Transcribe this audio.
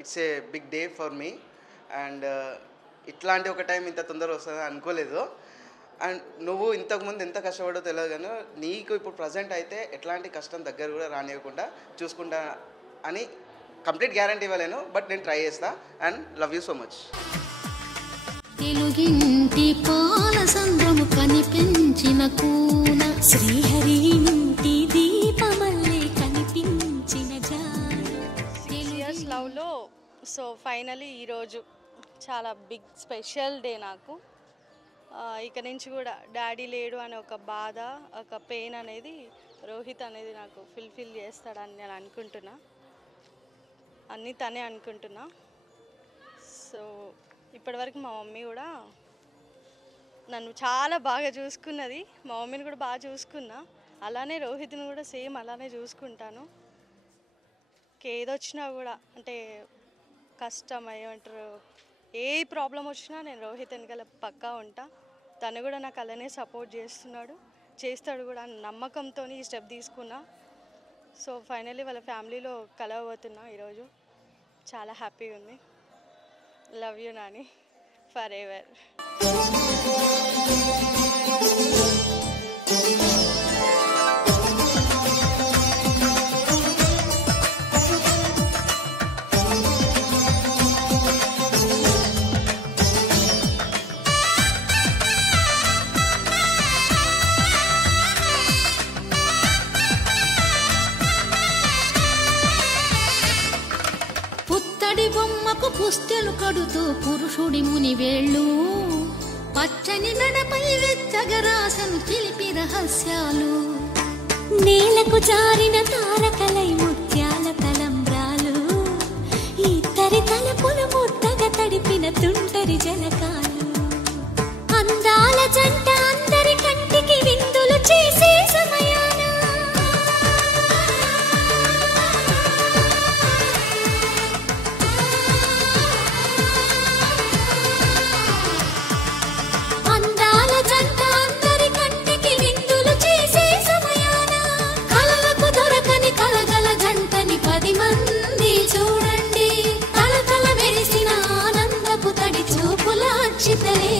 It's a big day for me. And ఇట్లాంటి ఒక time ఇంత తొందరగా వస్తుందని అనుకోలేదు. అండ్ నువ్వు ఇంతకుముందు ఎంత కష్టపడో తెలియదు, కానీ నీకు ఇప్పుడు ప్రజెంట్ అయితే ఎట్లాంటి కష్టం దగ్గర కూడా రానివ్వకుండా చూసుకుంటా అని కంప్లీట్ గ్యారంటీ ఇవ్వలేను, బట్ నేను ట్రై చేస్తా. And love you so much. తెలుగింటి పాల సంద్రము కనిపించిన కూన శ్రీహరి ఇంటి దీపమల్లే కనిపించిన ఇయర్స్ లవ్లో. సో ఫైనలీ ఈరోజు చాలా బిగ్ స్పెషల్ డే నాకు. ఇక నుంచి కూడా డాడీ లేడు అనే ఒక బాధ, ఒక పెయిన్ అనేది రోహిత్ అనేది నాకు ఫిల్ చేస్తాడని నేను అనుకుంటున్నా. అన్నీ తనే అనుకుంటున్నా. సో ఇప్పటివరకు మా మమ్మీ కూడా నన్ను చాలా బాగా చూసుకున్నది, మా మమ్మీని కూడా బాగా చూసుకున్నా. అలానే రోహిత్ని కూడా సేమ్ అలానే చూసుకుంటాను. ఏదొచ్చినా కూడా అంటే కష్టం ఏమంటారు, ఏ ప్రాబ్లం వచ్చినా నేను రోహిత్ వెనకాల పక్కా ఉంటా. తను కూడా నాకు అలానే సపోర్ట్ చేస్తాడు కూడా నమ్మకంతో ఈ స్టెప్ తీసుకున్నా. సో ఫైనల్లీ వాళ్ళ ఫ్యామిలీలో కలవబోతున్నా ఈరోజు. చాలా హ్యాపీగా ఉంది. Love you Nani for ever. బొమ్మకు పుస్తెలు కడుతూ పురుషుడి ముని వేళ్ళు పచ్చని గడపై వెచ్చగరాసను చిలిపి రహస్యాలు నేలకు జారిన తారకలై ముత్యాల తలంబ్రాలు ఇద్దరి తలపుల ముద్దగా తడిపిన తుంటరి జలకాలు అందాల జంట అందరి కంటికి విందులు చేసే సమయాన చూడండి తల తల మెరిసిన ఆనందపు తడి చూపుల అక్షితలే